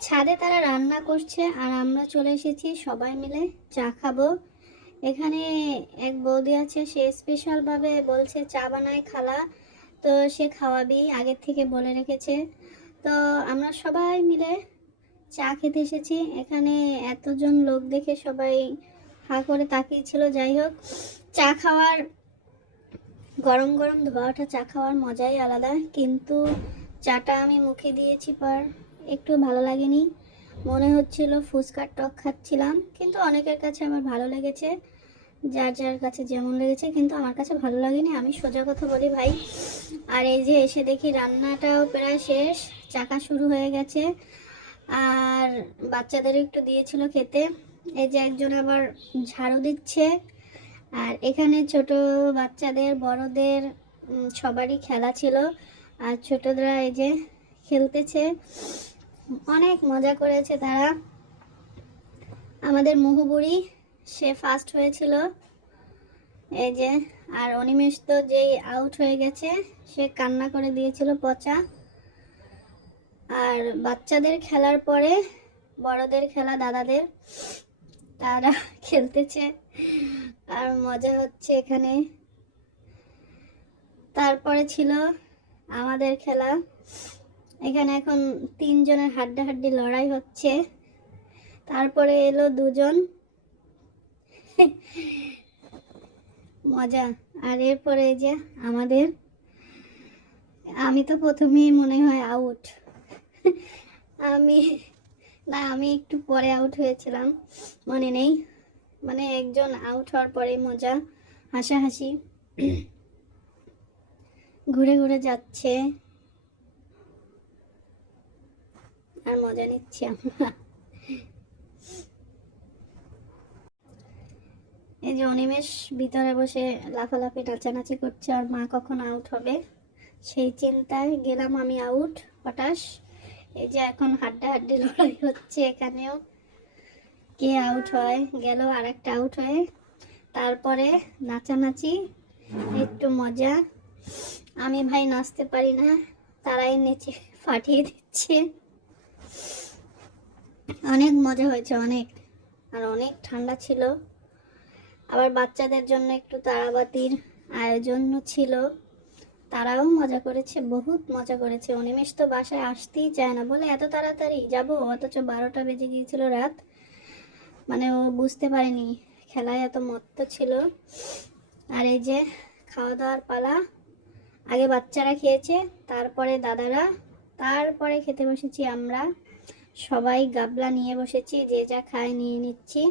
ছাদে তারা রান্না করছে আর আমরা চলে এসেছি সবাই মিলে চা খাব। এখানে এক বৌদি আছে, সে স্পেশালভাবে বলছে চা বানায় খালা। তো সে খাওয়াবি, আগের থেকে বলে রেখেছে। তো আমরা সবাই মিলে চা খেতে এসেছি। এখানে এতজন লোক দেখে সবাই হা করে তাকিয়েছিল। যাই হোক, চা খাওয়ার, গরম গরম ধোয়া ওঠা চা খাওয়ার মজাই আলাদা। কিন্তু চাটা আমি মুখে দিয়েছি পর। একটু ভালো লাগেনি। মনে হচ্ছিল ফুচকার টক খাচ্ছিলাম, কিন্তু অনেকের কাছে আমার ভালো লেগেছে। যার যার কাছে যেমন লেগেছে, কিন্তু আমার কাছে ভালো লাগেনি। আমি সোজা কথা বলি ভাই, আর এই যে এসে দেখি রান্নাটাও প্রায় শেষ, চাকা শুরু হয়ে গেছে। আর বাচ্চাদের একটু দিয়েছিল খেতে, এই যে একজন আবার ঝাড়ু দিচ্ছে। আর এখানে ছোট বাচ্চাদের, বড়দের সবারই খেলা ছিল। আর ছোটরা এই যে খেলতেছে। অনেক মজা করেছে তারা। আমাদের মহুবুড়ি সে ফার্স্ট হয়েছিল। এই যে, আর অনিমেষ তো যেই আউট হয়ে গেছে, সে কান্না করে দিয়েছিল পচা। আর বাচ্চাদের খেলার পরে বড়দের খেলা দাদাদের, তারা খেলতেছে। আর মজা হচ্ছে এখানে। তারপরে ছিল আমাদের খেলা। এখানে এখন তিনজনের হাড্ডাহাড্ডি লড়াই হচ্ছে। তারপরে এলো দুজন। মজা। আর এরপরে যে আমাদের, আমি তো প্রথমেই মনে হয় আউট আমি, না, আমি একটু পরে আউট হয়েছিলাম, মনে নেই। মানে একজন আউট হওয়ার পরে মজা, হাসাহাসি। ঘুরে ঘুরে যাচ্ছে। আর মজা নিচ্ছি আমরা। এই যে অনিমেষ ভিতরে বসে লাফালাফি, নাচানাচি করছে, আর মা কখন আউট হবে? সেই চিন্তায় গেলাম আমি আউট হঠাৎ এই যে এখন হাড্ডাহাড্ডি লড়াই হচ্ছে এখানেও। কে আউট হয়? গেল আর একটা আউট হয়ে। তারপরে নাচানাচি, একটু মজা। আমি ভাই নাচতে পারি না, তারাই নেচে ফাটিয়ে দিচ্ছে। অনেক মজা হয়েছে, অনেক। আর অনেক ঠান্ডা ছিল। আবার বাচ্চাদের জন্য একটু তারাবাতির আয়োজন ছিল। তারাও মজা করেছে, বহুত মজা করেছে। অনিমেষ তো বাসায় আসতেই চায় না। বলে, এত তাড়াতাড়ি যাব? অথচ বারোটা বেজে গিয়েছিল রাত। মানে ও বুঝতে পারেনি, খেলায় এত মত্ত ছিল। আর এই যে খাওয়া দাওয়ার পালা। আগে বাচ্চারা খেয়েছে, তারপরে দাদারা তারপরে খেতে বসেছি আমরা। সবাই গাবলা নিয়ে বসেছি যে যা খায় নিয়ে নিচ্ছি।